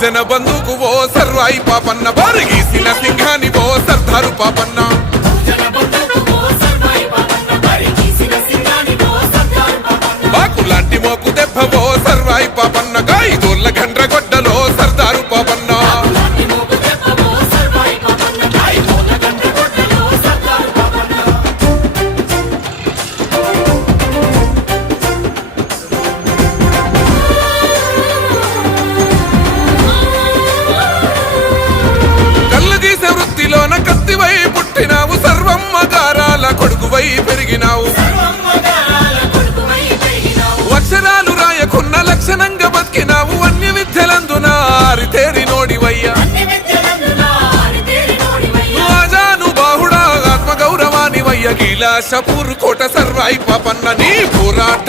బహుజన బంధుకు ఓ సర్వాయి పాపన్న బారిగీసిన సింహాని ఓ సర్దారు పాపన్న బాకులాంటి మోకు దెబ్బ ఓ సర్వాయి పాపన్న గాయిదోళ్ళ గండ్రగొడ్డలో సర్దారు పాపన్న కత్తివై పుట్టినావు సర్వమ్మ గారాల కొడుకువై పెరిగినావు అక్షరాలు రాయకున్న లక్షణంగా బతికినావు అన్ని విద్యలందున ఆరితేరి నోడివయ్యా రాజాను బాహుడా ఆత్మగౌరవానివయ్య కైలాసపూర్ కోట సర్వాయి పాపన్న నీ పోరాట